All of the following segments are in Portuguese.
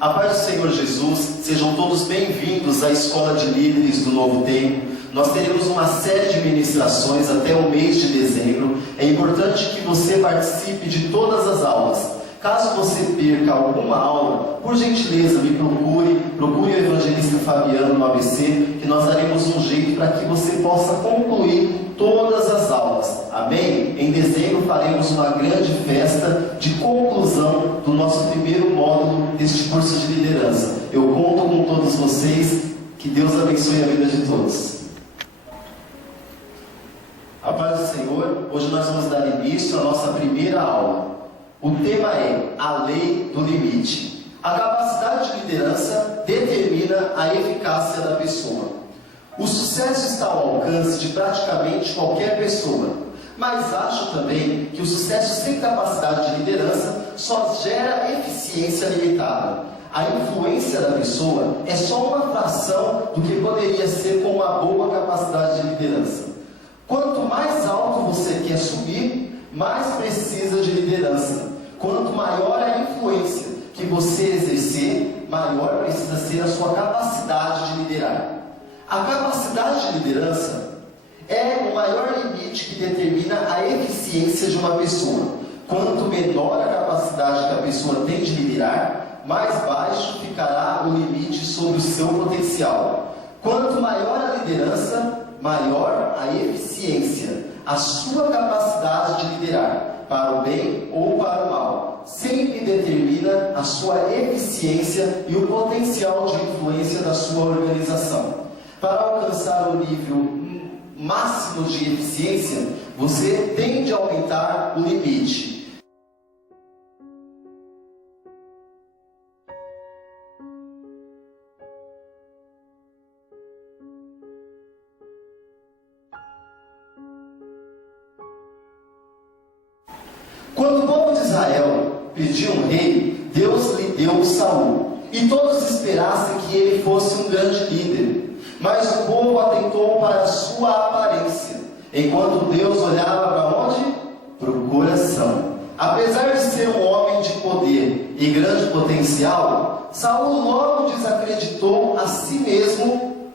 A paz do Senhor Jesus, sejam todos bem-vindos à Escola de Líderes do Novo Tempo. Nós teremos uma série de ministrações até o mês de dezembro. É importante que você participe de todas as aulas. Caso você perca alguma aula, por gentileza me procure o evangelista Fabiano no ABC, que nós daremos um jeito para que você possa concluir todas as aulas. Amém? Em dezembro faremos uma grande festa de conclusão do nosso primeiro módulo deste curso de liderança. Eu conto com todos vocês. Que Deus abençoe a vida de todos. A paz do Senhor. Hoje nós vamos dar início à nossa primeira aula. O tema é a lei do limite. A capacidade de liderança determina a eficácia da pessoa. O sucesso está ao alcance de praticamente qualquer pessoa, mas acho também que o sucesso sem capacidade de liderança só gera eficiência limitada. A influência da pessoa é só uma fração do que poderia ser com uma boa capacidade de liderança. Quanto mais alto você quer subir, mais precisa de liderança. Quanto maior a influência que você exercer, maior precisa ser a sua capacidade de liderar. A capacidade de liderança é o maior limite que determina a eficiência de uma pessoa. Quanto menor a capacidade que a pessoa tem de liderar, mais baixo ficará o limite sobre o seu potencial. Quanto maior a liderança, maior a eficiência, a sua capacidade de liderar, para o bem ou para o mal, sempre determina a sua eficiência e o potencial de influência da sua organização. Para alcançar o nível máximo de eficiência, você tem de aumentar o limite. Quando o povo de Israel pediu um rei, Deus lhe deu Saul, e todos esperassem que ele fosse um grande líder. Mas o povo atentou para a sua aparência, enquanto Deus olhava para onde? Para o coração. Apesar de ser um homem de poder e grande potencial, Saul logo desacreditou a si mesmo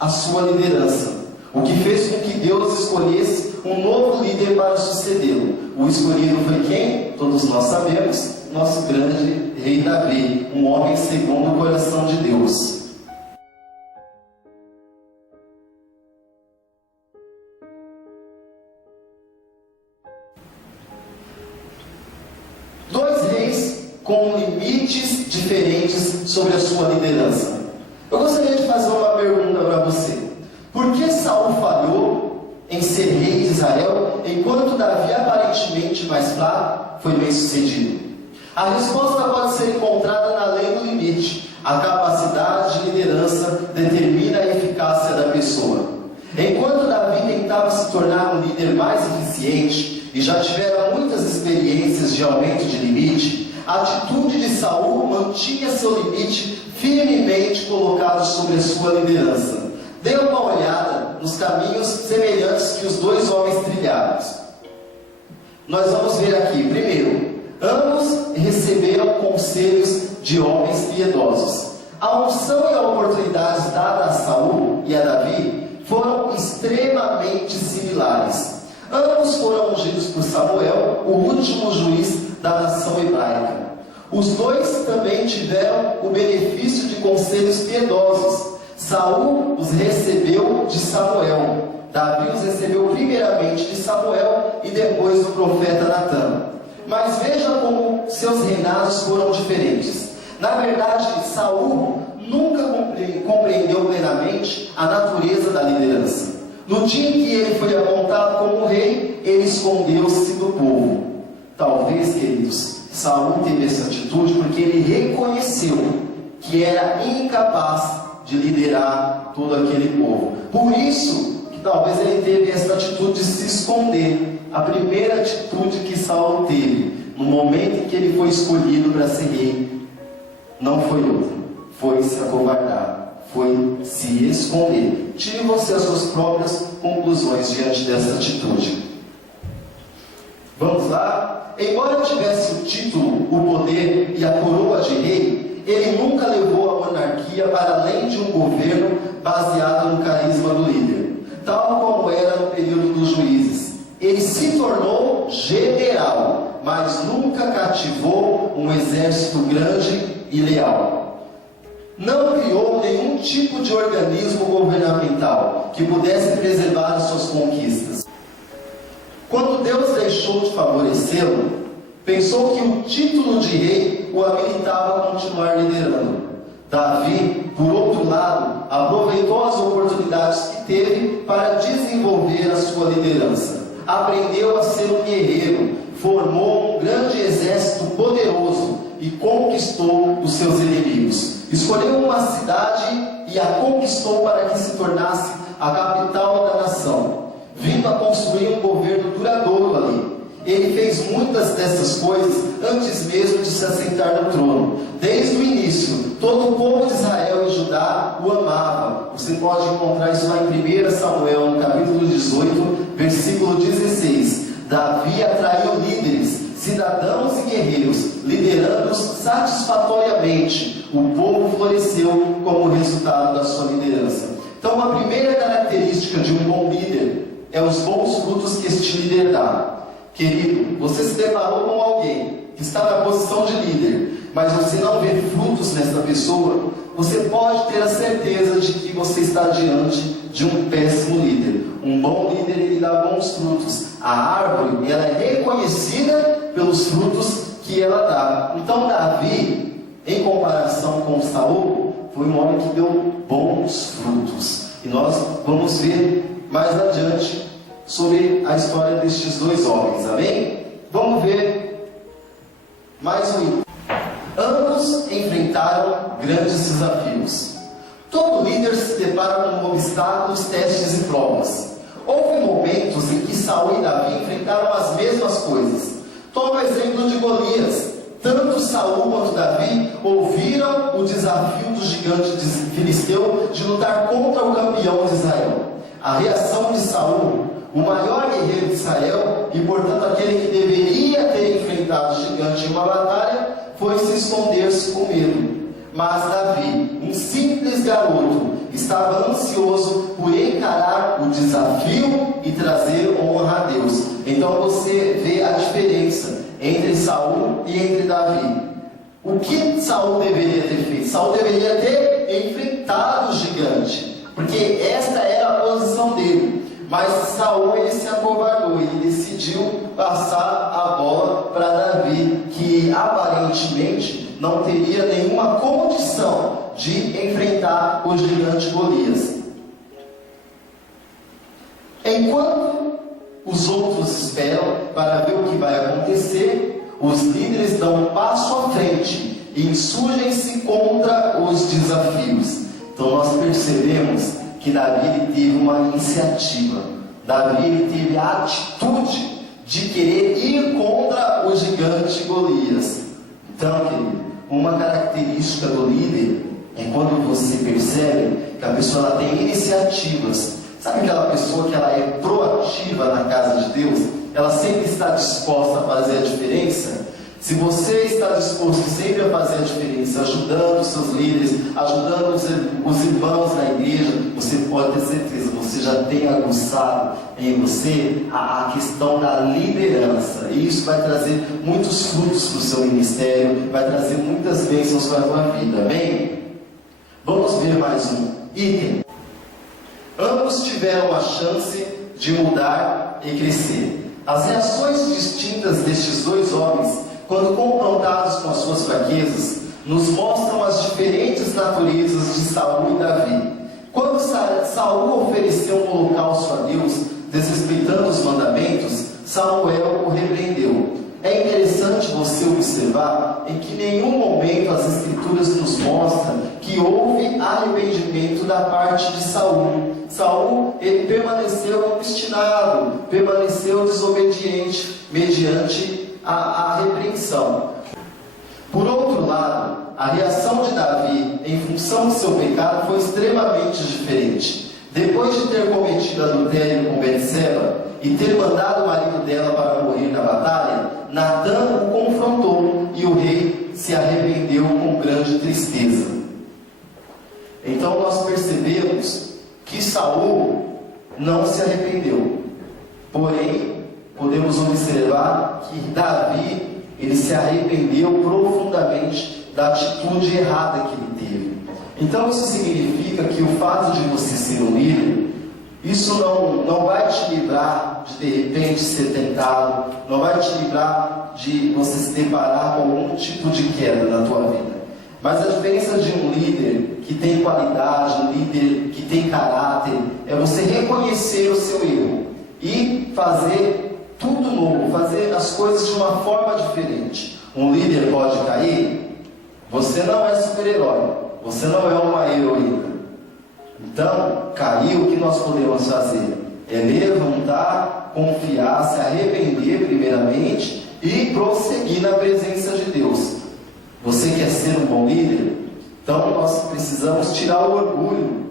a sua liderança, o que fez com que Deus escolhesse um novo líder para sucedê-lo. O escolhido foi quem? Todos nós sabemos, nosso grande rei Davi, um homem segundo o coração de Deus. Dois reis com limites diferentes sobre a sua liderança. Eu gostaria de fazer uma pergunta para você. Por que Saul falhou em ser rei de Israel, enquanto Davi, aparentemente mais fraco, foi bem sucedido? A resposta pode ser encontrada na lei do limite. A capacidade de liderança determina a eficácia da pessoa. Enquanto Davi tentava se tornar um líder mais eficiente e já tivera muitas experiências de aumento de limite, a atitude de Saul mantinha seu limite firmemente colocado sobre a sua liderança. Dê uma olhada nos caminhos semelhantes que os dois homens trilharam. Nós vamos ver aqui, primeiro, ambos receberam conselhos de homens piedosos. A unção e a oportunidade dada a Saul e a Davi foram extremamente similares. Ambos foram ungidos por Samuel, o último juiz da nação hebraica. Os dois também tiveram o benefício de conselhos piedosos. Saul os recebeu de Samuel. Davi os recebeu primeiramente de Samuel e depois do profeta Natã. Mas veja como seus reinados foram diferentes. Na verdade, Saul nunca compreendeu plenamente a natureza da liderança. No dia em que ele foi apontado como rei, ele escondeu-se do povo. Talvez, queridos, Saul teve essa atitude porque ele reconheceu que era incapaz de liderar todo aquele povo. Por isso que talvez ele teve essa atitude de se esconder. A primeira atitude que Saul teve, no momento em que ele foi escolhido para ser rei, não foi outra. Foi se acovardar, foi se esconder. Tire você as suas próprias conclusões diante dessa atitude. Vamos lá? Embora tivesse o título, o poder e a coroa de rei, ele governo baseado no carisma do líder, tal como era no período dos juízes. Ele se tornou general, mas nunca cativou um exército grande e leal. Não criou nenhum tipo de organismo governamental que pudesse preservar as suas conquistas. Quando Deus deixou de favorecê-lo, pensou que o título de rei o habilitava a continuar liderando. Davi, por outro lado, aproveitou as oportunidades que teve para desenvolver a sua liderança. Aprendeu a ser um guerreiro, formou um grande exército poderoso e conquistou os seus inimigos. Escolheu uma cidade e a conquistou para que se tornasse a capital da nação, vindo a construir um governo duradouro ali. Ele fez muitas dessas coisas antes mesmo de se assentar no trono. Desde o início, todo o povo de Israel e Judá o amava. Você pode encontrar isso lá em 1 Samuel, no capítulo 18, versículo 16. Davi atraiu líderes, cidadãos e guerreiros, liderando-os satisfatoriamente. O povo floresceu como resultado da sua liderança. Então, a primeira característica de um bom líder é os bons frutos que este líder dá. Querido, você se deparou com alguém que está na posição de líder, mas você não vê frutos nessa pessoa, você pode ter a certeza de que você está diante de um péssimo líder. Um bom líder, ele dá bons frutos. A árvore, ela é reconhecida pelos frutos que ela dá. Então Davi, em comparação com Saul, foi um homem que deu bons frutos. E nós vamos ver mais adiante sobre a história destes dois homens, amém? Vamos ver mais um item. Ambos enfrentaram grandes desafios. Todo líder se depara com obstáculos, testes e provas. Houve momentos em que Saul e Davi enfrentaram as mesmas coisas. Toma o exemplo de Golias. Tanto Saul quanto Davi ouviram o desafio do gigante filisteu de lutar contra o campeão de Israel. A reação de Saul, o maior guerreiro de Israel, e portanto aquele que deveria ter enfrentado o gigante em uma batalha, foi se esconder-se com medo. Mas Davi, um simples garoto, estava ansioso por encarar o desafio e trazer honra a Deus. Então você vê a diferença entre Saul e entre Davi. O que Saul deveria ter feito? Saul deveria ter enfrentado o gigante, porque esta era a posição dele. Mas Saul, ele se acovardou, ele decidiu passar a bola para Davi, que aparentemente não teria nenhuma condição de enfrentar o gigante Golias. Enquanto os outros esperam para ver o que vai acontecer, os líderes dão um passo à frente e insurgem-se contra os desafios. Então nós percebemos que Davi, ele teve uma iniciativa. Davi, ele teve a atitude de querer ir contra o gigante Golias. Então, querido, uma característica do líder é quando você percebe que a pessoa ela tem iniciativas. Sabe aquela pessoa que ela é proativa na casa de Deus? Ela sempre está disposta a fazer a diferença. Se você está disposto sempre a fazer a diferença, ajudando os seus líderes, ajudando os irmãos na igreja, você pode ter certeza, você já tem aguçado em você a questão da liderança. E isso vai trazer muitos frutos para o seu ministério, vai trazer muitas bênçãos para a tua vida, amém? Vamos ver mais um item. Ambos tiveram a chance de mudar e crescer. As reações distintas destes dois homens, quando confrontados com as suas fraquezas, nos mostram as diferentes naturezas de Saul e Davi. Quando Saul ofereceu um holocausto a Deus, desrespeitando os mandamentos, Samuel o repreendeu. É interessante você observar em que em nenhum momento as Escrituras nos mostram que houve arrependimento da parte de Saul. Saul, ele permaneceu obstinado, permaneceu desobediente, mediante a repreensão. Por outro lado, a reação de Davi em função de seu pecado foi extremamente diferente. Depois de ter cometido adultério com Betseba e ter mandado o marido dela para morrer na batalha, Natã o confrontou e o rei se arrependeu com grande tristeza. Então nós percebemos Saul não se arrependeu. Porém, podemos observar que Davi, ele se arrependeu profundamente da atitude errada que ele teve. Então isso significa que o fato de você ser um líder, isso não vai te livrar de repente ser tentado, não vai te livrar de você se deparar com algum tipo de queda na tua vida. Mas a diferença de um líder que tem qualidade, um líder que tem caráter, é você reconhecer o seu erro e fazer tudo novo, fazer as coisas de uma forma diferente. Um líder pode cair, você não é super-herói, você não é uma heroína. Então, cair, o que nós podemos fazer? É levantar, confiar, se arrepender primeiramente e prosseguir na presença de Deus. Você quer ser um bom líder? Então nós precisamos tirar o orgulho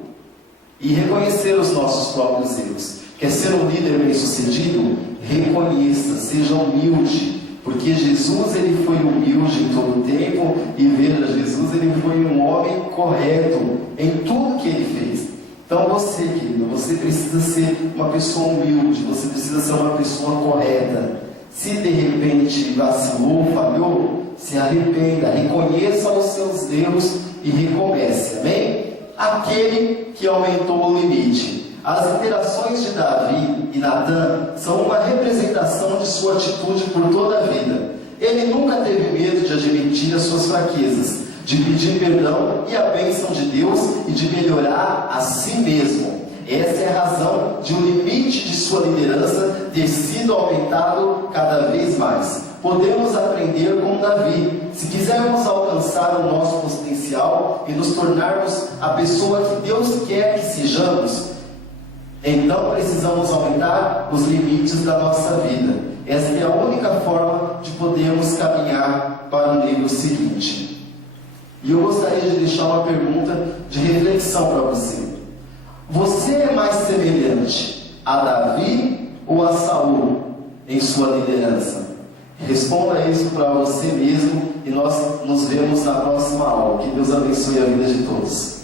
e reconhecer os nossos próprios erros. Quer ser um líder bem-sucedido? Reconheça, seja humilde, porque Jesus, ele foi humilde em todo o tempo, e veja, Jesus, ele foi um homem correto em tudo que ele fez. Então você, querido, você precisa ser uma pessoa humilde, você precisa ser uma pessoa correta. Se de repente vacilou, falhou, se arrependa, reconheça os seus erros e recomece, amém? Aquele que aumentou o limite. As interações de Davi e Natã são uma representação de sua atitude por toda a vida. Ele nunca teve medo de admitir as suas fraquezas, de pedir perdão e a bênção de Deus e de melhorar a si mesmo. Essa é a razão de o limite de sua liderança ter sido aumentado cada vez mais. Podemos aprender com Davi. Se quisermos alcançar o nosso potencial e nos tornarmos a pessoa que Deus quer que sejamos, então precisamos aumentar os limites da nossa vida. Essa é a única forma de podermos caminhar para o nível seguinte. E eu gostaria de deixar uma pergunta de reflexão para você. Você é mais semelhante a Davi ou a Saul em sua liderança? Responda isso para você mesmo e nós nos vemos na próxima aula. Que Deus abençoe a vida de todos.